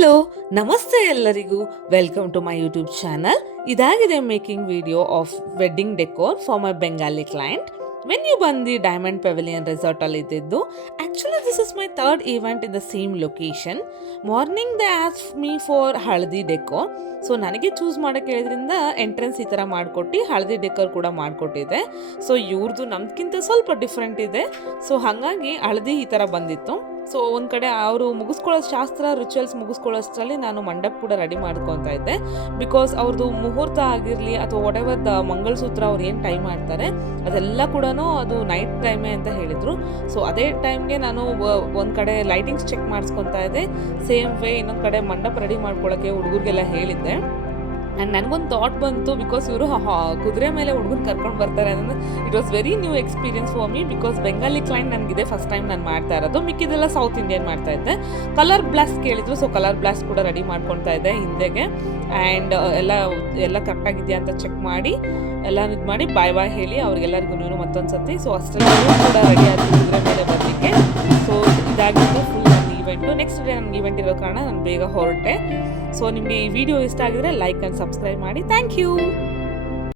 Hello ನಮಸ್ತೆ ಎಲ್ಲರಿಗೂ welcome to my YouTube channel. ಇದಾಗಿದೆ making video of wedding decor for my Bengali client. When you ಬಂದು diamond pavilion ರೆಸಾರ್ಟಲ್ಲಿ ಇದ್ದಿದ್ದು. Actually this is my third event in the same location. Morning they ask me for haldi decor. So ನನಗೆ choose ಮಾಡೋಕ್ಕೆ ಹೇಳಿದ್ರಿಂದ entrance ಈ ಥರ ಮಾಡಿಕೊಟ್ಟು ಹಳದಿ ಡೆಕೋರ್ ಕೂಡ ಮಾಡಿಕೊಟ್ಟಿದ್ದೆ. ಸೊ ಇವ್ರದ್ದು ನಮ್ಗಿಂತ ಸ್ವಲ್ಪ ಡಿಫ್ರೆಂಟ್ ಇದೆ. ಸೊ ಹಾಗಾಗಿ ಹಳದಿ ಈ ಥರ ಬಂದಿತ್ತು. ಸೊ ಒಂದು ಕಡೆ ಅವರು ಮುಗಿಸ್ಕೊಳ್ಳೋ ಶಾಸ್ತ್ರ ರಿಚುವಲ್ಸ್ ಮುಗಿಸ್ಕೊಳ್ಳೋಷ್ಟರಲ್ಲಿ ನಾನು ಮಂಡಪ ಕೂಡ ರೆಡಿ ಮಾಡ್ಕೊತಾ ಇದ್ದೆ. ಬಿಕಾಸ್ ಅವ್ರದ್ದು ಮುಹೂರ್ತ ಆಗಿರಲಿ ಅಥವಾ ವಾಟ್ ಎವರ್ ದ ಮಂಗಲಸೂತ್ರ ಅವ್ರು ಏನು ಟೈಮ್ ಮಾಡ್ತಾರೆ ಅದೆಲ್ಲ ಕೂಡ ಅದು ನೈಟ್ ಟೈಮೇ ಅಂತ ಹೇಳಿದರು. ಸೊ ಅದೇ ಟೈಮ್ಗೆ ನಾನು ಒಂದು ಕಡೆ ಲೈಟಿಂಗ್ಸ್ ಚೆಕ್ ಮಾಡಿಸ್ಕೊತಾ ಇದ್ದೆ. ಸೇಮ್ ವೇ ಇನ್ನೊಂದು ಕಡೆ ಮಂಡಪ ರೆಡಿ ಮಾಡ್ಕೊಳ್ಳೋಕ್ಕೆ ಹುಡುಗರಿಗೆಲ್ಲ ಹೇಳಿದ್ದೆ. ಆ್ಯಂಡ್ ನನಗೊಂದು ಥಾಟ್ ಬಂತು, ಬಿಕಾಸ್ ಇವರು ಕುದುರೆ ಮೇಲೆ ಹುಡುಗನ ಕರ್ಕೊಂಡು ಬರ್ತಾರೆ ಅನ್ನೋದು it was very new experience for me. Because Bengali client ನನಗಿದೆ ಫಸ್ಟ್ ಟೈಮ್ ನಾನು ಮಾಡ್ತಾ ಇರೋದು. ಮಿಕ್ಕಿದೆಲ್ಲ ಸೌತ್ ಇಂಡಿಯನ್ ಮಾಡ್ತಾ ಇದ್ದೆ. ಕಲರ್ ಬ್ಲಾಸ್ಟ್ ಕೇಳಿದ್ರು, ಸೊ ಕಲರ್ ಬ್ಲಾಸ್ಟ್ ಕೂಡ ರೆಡಿ ಮಾಡ್ಕೊತಾ ಇದ್ದೆ ಹಿಂದೆಗೆ. ಆ್ಯಂಡ್ ಎಲ್ಲ ಕರೆಕ್ಟಾಗಿದೆಯಾ ಅಂತ ಚೆಕ್ ಮಾಡಿ ಎಲ್ಲ ಇದು ಮಾಡಿ ಬಾಯ್ ಹೇಳಿ ಅವ್ರಿಗೆಲ್ಲರಿಗೂ ನೀವು ಮತ್ತೊಂದು ಸತಿ. ಸೊ ಅಷ್ಟೆಲ್ಲ ಕೂಡ ರೆಡಿ ಆದ ಕುದುರೆ ಮೇಲೆ ಬರಲಿಕ್ಕೆ. ಸೊ ಇದಾಗಿದ್ದು ಫುಲ್ ನನ್ನ ಈವೆಂಟು. ನೆಕ್ಸ್ಟ್ ಡೇ ನನಗೆ ಈವೆಂಟ್ ಇರೋ ಕಾರಣ ನಾನು ಬೇಗ ಹೊರಟೆ. ಸೊ ನಿಮಗೆ ಈ ವಿಡಿಯೋ ಇಷ್ಟ ಆಗಿದ್ರೆ ಲೈಕ್ ಆ್ಯಂಡ್ ಸಬ್ಸ್ಕ್ರೈಬ್ ಮಾಡಿ. Thank you.